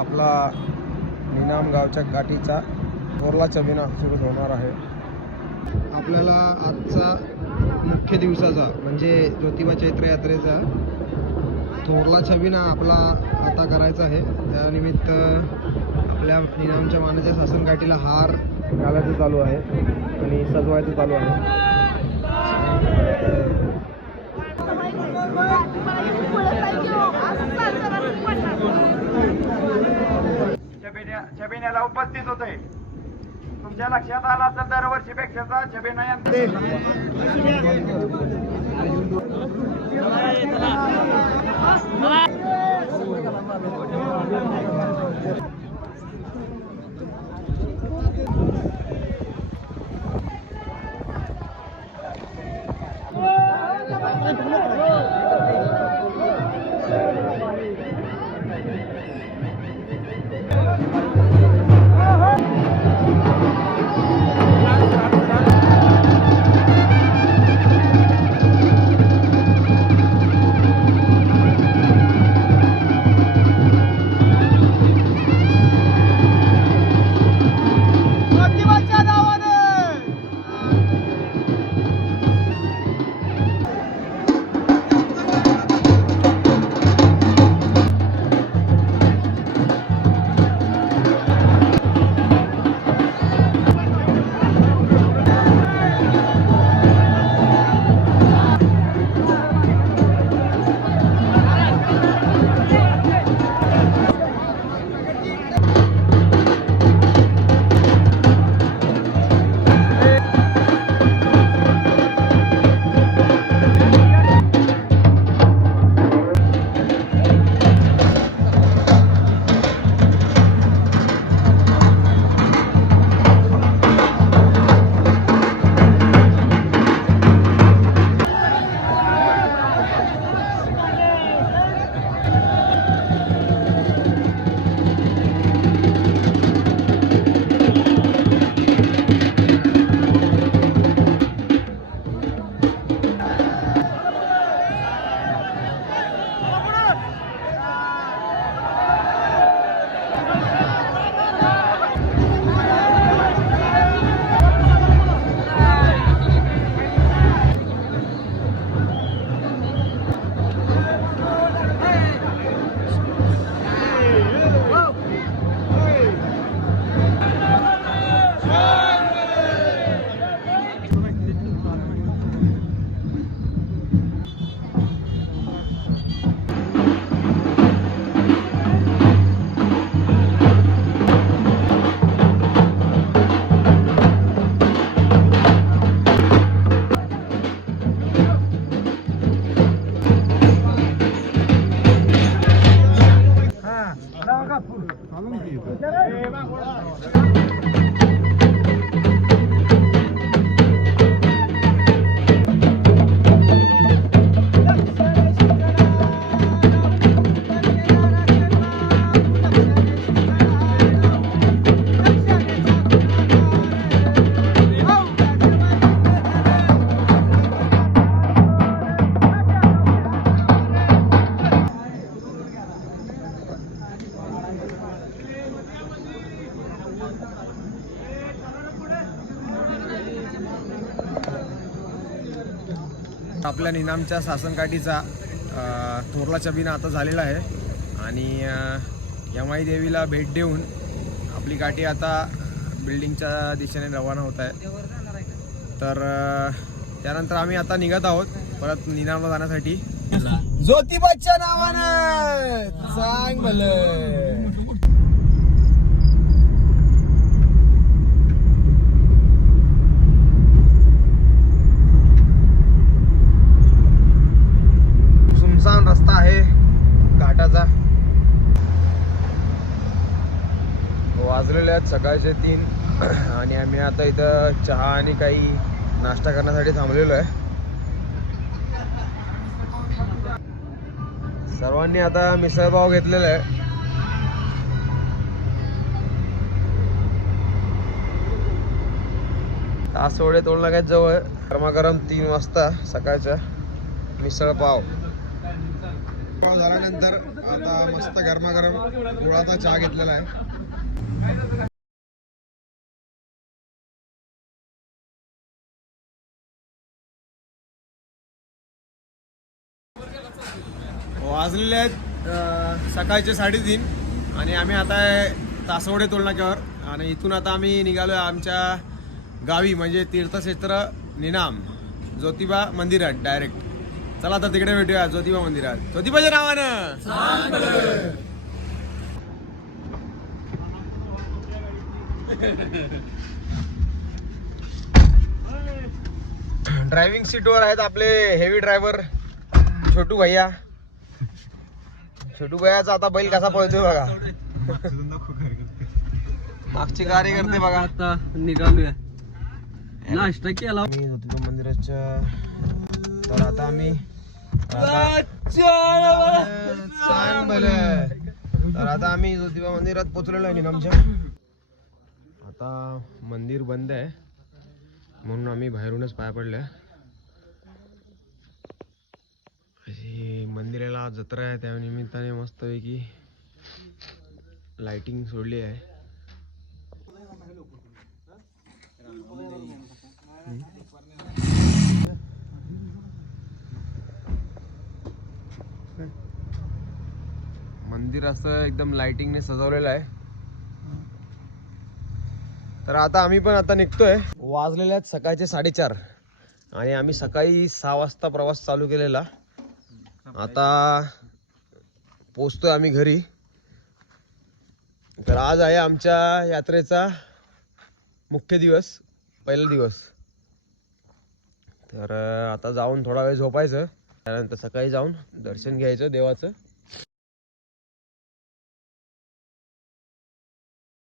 आपला निनाम गावच्या गाठीचा थोरला छबिना सुरू होणार आहे. आपल्याला आजचा मुख्य दिवसाचा म्हणजे ज्योतिबा चैत्र यात्रेचा थोरला छबिना आपला आता करायचा आहे. त्यानिमित्त आपल्या निनामच्या मानाच्या शासन गाठीला हार घालायचं चालू आहे आणि सजवायचं चालू आहे. छबिन्याला उपस्थित होते. तुमच्या लक्षात आला तर दरवर्षीपेक्षा छबिना आपल्या निनामच्या शासनकाठीचा थोरला छबिना आता झालेला आहे आणि यमाई देवीला भेट देऊन आपली गाठी आता बिल्डिंगच्या दिशेने रवाना होत आहे. तर त्यानंतर आम्ही आता निघत आहोत परत निनामला जाण्यासाठी. ज्योतिबाच्या नावानं सांग भलं. सुनसान रस्ता आहे घाटाचा. वाजलेले आहेत सकाळचे 3 आणि आम्ही आता इथं चहा आणि काही नाश्ता करण्यासाठी थांबलेलो आहे. सर्वांनी आता मिसळपाव घेतलेला आहे. तासवडे टोल नाक्यात जवळ गरमागरम 3 वाजता सकाळचा मिसळपाव. झाल्यानंतर आता मस्त गरमागरम गुळाचा चहा घेतलेला आहे. वाजलेले आहेत सकाळचे 3:30 आणि आम्ही आता आहे तासवडे टोल नाक्यावर आणि इथून आता आम्ही निघालो आहे आमच्या गावी म्हणजे तीर्थक्षेत्र निनाम ज्योतिबा मंदिरात डायरेक्ट. चला आता तिकडे भेटूया ज्योतिबा मंदिरात ज्योतिबाच्या नावानं. ड्रायव्हिंग सीटवर आहेत आपले हेवी ड्रायव्हर छोटू भैया. छोटू भैयाचा आता बैल कसा पळतोय बघा. मागचे कार्यकर्ते बघा. आता निघालूया नाश्ता केला मी ज्योतिबा मंदिराच्या तर आता आम्ही तर आता आम्ही ज्योतिबा मंदिरात पोहोचलेलो आहे निनामच्या. आता मंदिर बंद आहे म्हणून आम्ही बाहेरूनच पाया पडल्या. अशी मंदिराला जत्रा आहे त्या निमित्ताने मस्तपैकी लाइटिंग सोडली आहे. मंदिर असं एकदम लाइटिंगने सजवलेलं आहे. तर आता आम्ही पण आता निघतोय. वाजलेले आहेत सकाळचे 4:30 आणि आम्ही सकाळी 6 वाजता प्रवास चालू केलेला. आता पोचतोय आम्ही घरी. तर आज आहे आमच्या यात्रेचा मुख्य दिवस, पहिला दिवस. तर आता जाऊन थोडा वेळ झोपायचं, त्यानंतर सकाळी जाऊन दर्शन घ्यायचं देवाचं